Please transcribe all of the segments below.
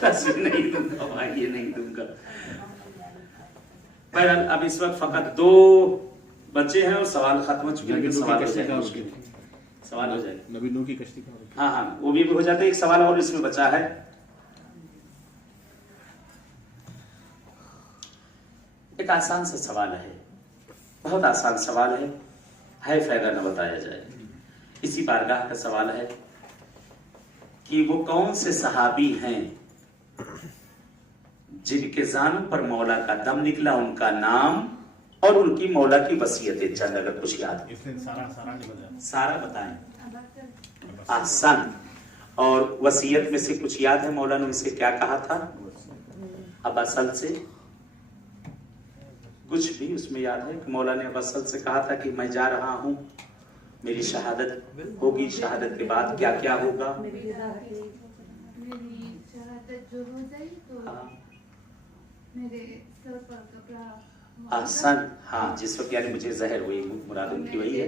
तस्वीर नहीं दूंगा भाई, ये नहीं दूंगा। बहरहाल अब इस वक्त फकत 2 बच्चे हैं और सवाल खत्म हो चुके हैं। सवाल हो जाएगा, सवाल हो जाएगा। नबी नूह की कश्ती का, हाँ हाँ वो भी हो जाता है। एक सवाल और इसमें बचा है। एक आसान सा सवाल है, बहुत आसान सवाल है फायदा न बताया जाए। इसी बारगाह का सवाल है कि वो कौन से सहाबी हैं जिनके जानों पर मौला का दम निकला, उनका नाम और उनकी मौला की वसीयतें चंद अगर कुछ याद है। सारा बताएं। आसान। और वसीयत में से कुछ याद है मौला ने उनसे क्या कहा था? अब असल से कुछ भी उसमें याद है कि मौला ने अब असल से कहा था कि मैं जा रहा हूं, मेरी शहादत होगी, शहादत के बाद क्या क्या होगा? मेरी शहादत जो हो जाए तो मेरे सर पर कपड़ा आसान। हाँ, जिस वक्त यानी मुझे जहर हुई, मुराद उनकी वही है।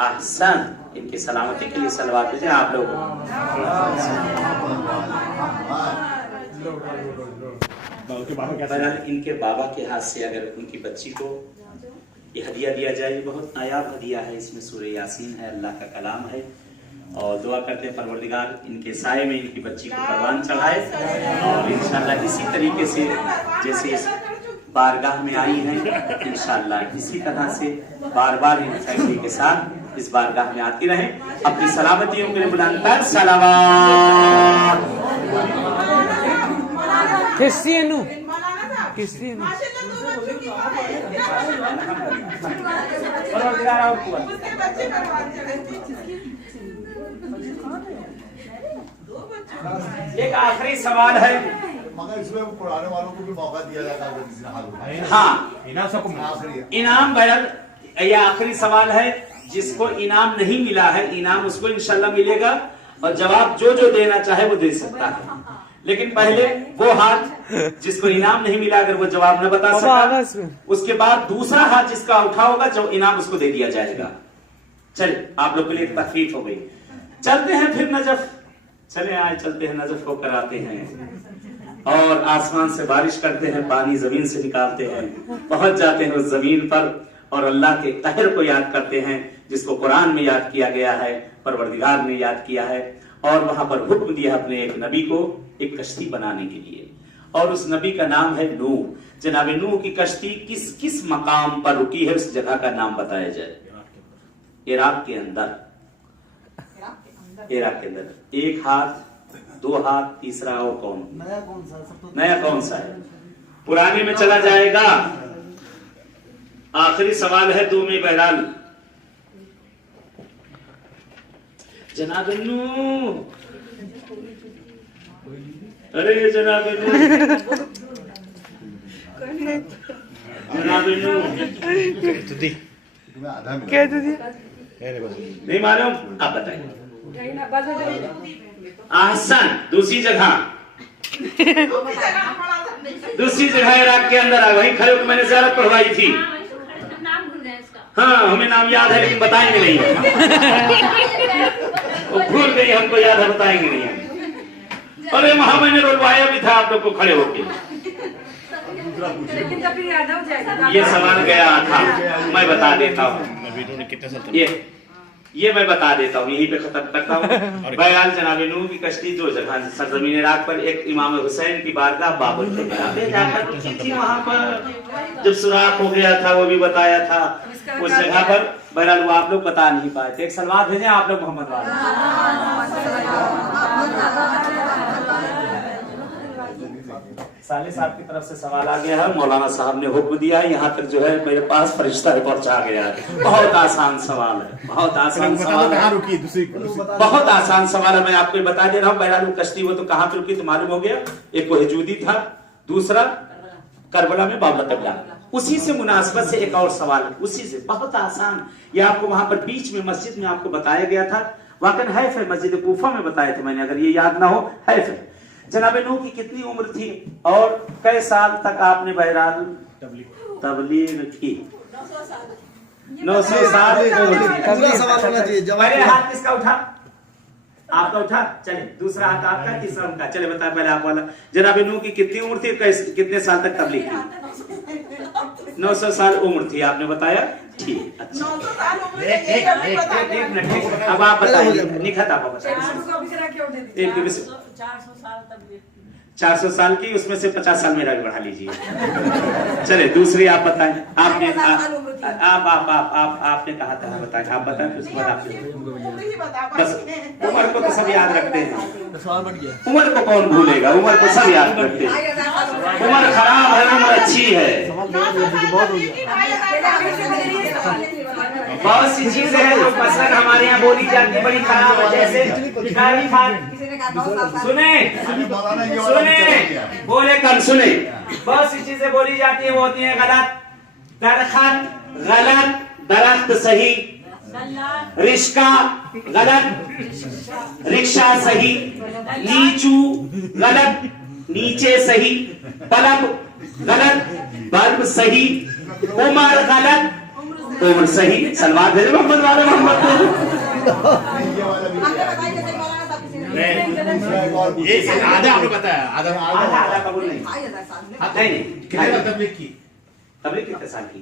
आसान। इनकी सलामती के लिए सलवात भेजें आप लोग। इनके बाबा के हाथ से अगर उनकी बच्ची को ये हदिया दिया जाए, बहुत नायाब हदिया है। इसमें सूरह यासीन है, अल्लाह का कलाम है। और दुआ करते हैं परवरदिगार इनके साए में इनकी बच्ची को परवान चढ़ाए और इंशाल्लाह इसी तरीके से जैसे इस बारगाह में आई हैं, इंशाल्लाह इसी तरह से बार बार इन फैमिली के साथ इस बारगाह में आती रहें। अपनी सलामतियों के लिए बुलंद पर सलावत। एक आखिरी सवाल है, मगर इसमें पढ़ाने वालों को भी मौका दिया जाता है किसी हाल में। हाँ, इनाम बहर यह आखिरी सवाल है। जिसको इनाम नहीं मिला है, इनाम उसको इंशाल्लाह मिलेगा और जवाब जो जो देना चाहे वो दे सकता है। लेकिन पहले वो हाथ जिसको इनाम नहीं मिला, अगर वो जवाब न बता सका, उसके बाद दूसरा हाथ जिसका उठा होगा जो इनाम उसको दे दिया जाएगा। चलिए, आप लोग के लिए तकलीफ हो गई। चलते हैं फिर नजफ। चले आए, चलते हैं नजफ होकर आते हैं और आसमान से बारिश करते हैं, पानी जमीन से निकालते हैं, पहुंच जाते हैं उस जमीन पर और अल्लाह के कहर को याद करते हैं जिसको कुरान में याद किया गया है, परवरदिगार ने याद किया है। और वहां पर हुक्म दिया अपने एक नबी को एक कश्ती बनाने के लिए, और उस नबी का नाम है नूह। जनाब नूह की कश्ती किस किस मकाम पर रुकी है, उस जगह का नाम बताया जाए। इराक के अंदर। इराक के अंदर। एक हाथ, 2 हाथ, तीसरा और कौन? नया कौन सा है? पुराने में चला जाएगा। आखिरी सवाल है 2 में। बहरहाल जनाब नूह, अरे जनाब नूह, जनाब नूह क्या दे दिया? नहीं मालूम, आप बताइए। आसान। दूसरी जगह इराक के अंदर वहीं खड़े होकर मैंने ज़ियारत पढ़वाई थी। हाँ, हमें नाम याद है लेकिन बताएंगे नहीं। वो भूल गई, हमको याद है, बताएंगे नहीं। अरे वहां मैंने रोलवाया भी था आप लोग को खड़े होकर। ये सवाल गया था, मैं बता देता हूँ। ये मैं बता देता हूँ, यहीं पे खत्म करता हूँ। बहरहाल जनाब नूह की कश्ती 2 जगह सरजमीन इराक पर, एक इमाम हुसैन की बारगाह बाबुल पे जाकर रुकी थी। वहां पर जब सुराख हो गया था वो भी बताया था उस जगह पर। बहरहाल वो आप लोग बता नहीं पाए थे। एक सलवात भेजें आप लोग मोहम्मद साले साहब की तरफ से सवाल आ गया है। मौलाना साहब ने हुक्म दिया है, यहाँ तक जो है मेरे पास फरिश्ता पहुंचा गया है। बहुत आसान सवाल है, बहुत आसान सवाल है, बहुत आसान सवाल है। मैं आपको बता दे रहा हूँ। बहरहाल कश्ती वो तो कहाँ पे रुकी तो मालूम हो गया। एक वहजूदी था, दूसरा करबला में बाबा तबला। उसी से मुनासिबत से एक और सवाल है, उसी से बहुत आसान। ये आपको वहां पर बीच में मस्जिद में आपको बताया गया था। वाकई हैफ है, मस्जिद कूफा में बताए थे मैंने, अगर ये याद ना हो हैफ है। जनाब नूह की कितनी उम्र थी और कई साल तक आपने बहरहाल तबलीग की? 900 साल उम्र थी। पूरा सवाल होना चाहिए पहले जवाब। हाथ किसका उठा? आपका उठा। चले दूसरा हाथ आपका, तीसरा उनका। चले बताए पहले आप वाला। जनाब नूह की कितनी उम्र थी, कितने साल तक तबलीग की? 900 साल उम्र थी, आपने बताया। ठीक, अच्छा। एक मिनट, अब आप बताइए। निखत आप बताइए। 400 साल की, उसमें से 50 साल मेरा भी बढ़ा लीजिए। चले दूसरी आप बताएं। आपने आपने कहा था, बताएं। आप बताएं, उसके बाद आप बस। उम्र को तो सब याद रखते हैं, सवाल बन गया। उम्र को कौन भूलेगा, उम्र को सब याद रखते हैं। उम्र खराब है, उम्र अच्छी है। बहुत हो गया। बहुत सी चीजें हैं जो मसलन हमारे यहाँ बोली जाती बड़ी खराब है, जैसे भिखारी खान। सुने सुने, बोले कम सुने। बहुत सी चीजें बोली जाती है, वो होती है गलत। दरखत गलत, दरख्त सही। रिश्का गलत, रिक्शा सही। नीचू गलत, नीचे सही। बल्ब गलत, बल्ब सही। उमर गलत, उम्र सही। सलवार भेजे मोहम्मद वाले मोहम्मद को। आधा आपने बताया, आधा आधा आधा कबूल नहीं। नहीं तबलीग की तबलीग कितने साल की?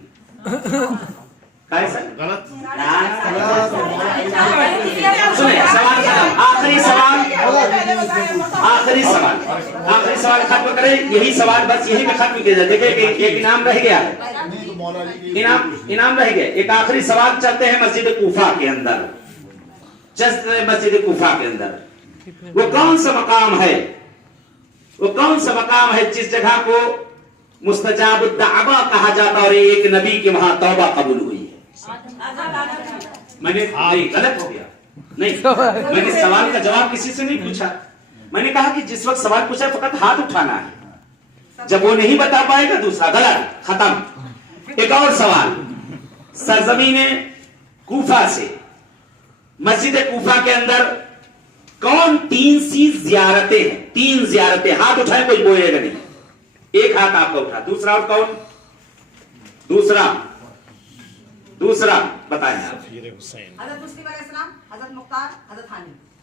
काय सर? गलत। सुने सवाल खत्म। आखिरी सवाल, आखिरी सवाल, आखिरी सवाल खत्म करें। यही सवाल बस यही में खत्म किया जाए। देखिए एक इनाम रह गया है, इनाम रह गया। एक आखिरी सवाल चलते हैं मस्जिद कूफा के अंदर। मस्जिद कूफा के अंदर वो कौन सा मकाम है, वो कौन सा मकाम है जिस जगह को मुस्तजाब दावा कहा जाता और एक नबी के वहां तौबा कबूल हुई है? मैंने नहीं, गलत हो गया। नहीं, मैंने सवाल का जवाब किसी से नहीं पूछा। मैंने कहा कि जिस वक्त सवाल पूछा फकत हाथ उठाना है। जब वो नहीं बता पाएगा दूसरा गलत, खत्म। एक और सवाल, सरजमीन कूफा से मस्जिद कूफा के अंदर कौन 3 सी जियारतें हैं? 3 जियारतें। हाथ उठाए, कोई बोलेगा नहीं। एक हाथ आपका उठा। दूसरा और कौन? दूसरा बताएं आप।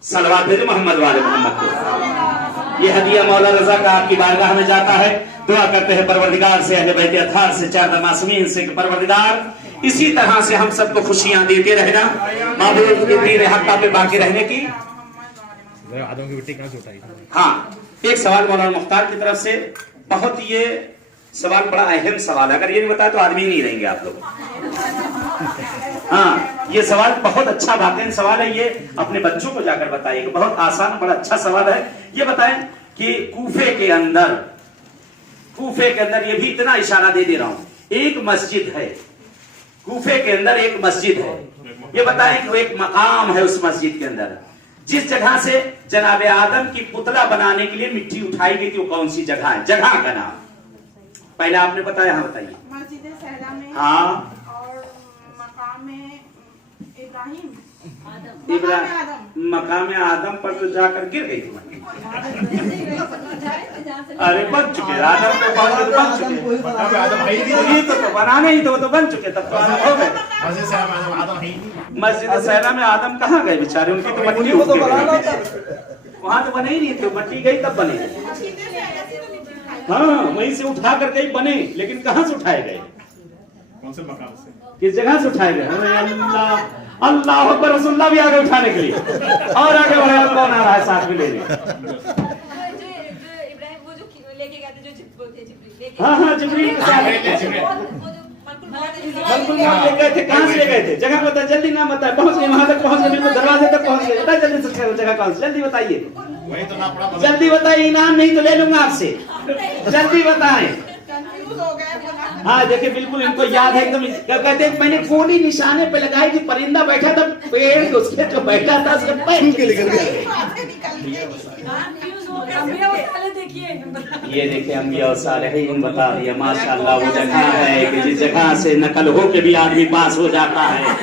सलवात भेजो मोहम्मद वाले मोहम्मद को। ये हदिया मौला रजा का आपकी बारगाह में जाता है। दुआ करते हैं परवरदिगार से, अहले बैत अत्हार से, चार मासूमीन से कि परवरदिगार इसी तरह से हम सबको खुशियां देते रहना। माबूद के दीन हक़ पे बाकी रहने की। आदम की बेटी कहां से उठाई? हाँ, एक सवाल मौलाना मुख्तार की तरफ से। बहुत ये सवाल बड़ा अहम सवाल है, अगर ये नहीं बताया तो आदमी नहीं रहेंगे आप लोग। हाँ, ये सवाल बहुत अच्छा वाकई सवाल है। ये अपने बच्चों को जाकर बताइए। बहुत आसान, बड़ा अच्छा सवाल है। ये बताएं कि कूफे के अंदर ये भी इतना इशारा दे रहा हूं, एक मस्जिद है। कूफे के अंदर एक मस्जिद है। ये बताएं कि एक मकाम है उस मस्जिद के अंदर जिस जगह से जनाबे आदम की पुतला बनाने के लिए मिट्टी उठाई गई थी। वो कौन सी जगह है? जगह का नाम पहले आपने बताया। हाँ बताइए। मस्जिद सहला में। हाँ, और मकाम में इब्राहिम। मकाम आदम पर तो जाकर गिर गई थी। अरे बन चुके आदम तो बन चुके। आदम है ही नहीं। ये तो बनाने ही तो बन चुके, तब तो आदम हो गए। मस्जिद से आदम है ही नहीं। मस्जिद सहला में आदम कहाँ गए बेचारे? उनकी तो मट्टी वो तो बनाना था। वहां तो बने ही नहीं थे। मट्टी गई तब बने। हाँ, वहीं से उठा कर कहीं बने, लेकिन कहाँ से उठाए गए? कौन से मकाम से? किस जगह से उठाए गए? अल्लाह अल्लाह अकबर, रसूलुल्लाह भी आगे उठाने के लिए। और आगे बढ़े, और कौन आ रहा है साथ में लेने? हाँ, जिब्रील के साथ ले गए थे। कहाँ से ले गए थे? जगह बता, जल्दी नाम बताए। पहुंच गए, वहां तक पहुंच गए, बिल्कुल दरवाजे तक पहुंच गए। बताइए जल्दी से, जगह कौन सी? जल्दी बताइए, वही तो ना पड़ा। जल्दी बताइए। इनाम नहीं तो ले लूंगा आपसे। जल्दी बताएं। हाँ देखिए, बिल्कुल इनको याद है एकदम। क्या कहते हैं, मैंने गोली निशाने पे लगाई थी, परिंदा बैठा था पेड़ उसके, जो बैठा था उसके पैर के निकल गया। ये देखिए, अंबिया और सालेहीन बता दिया। माशाअल्लाह, वो जगह है कि जिस जगह से नकल हो के भी आदमी पास हो जाता है।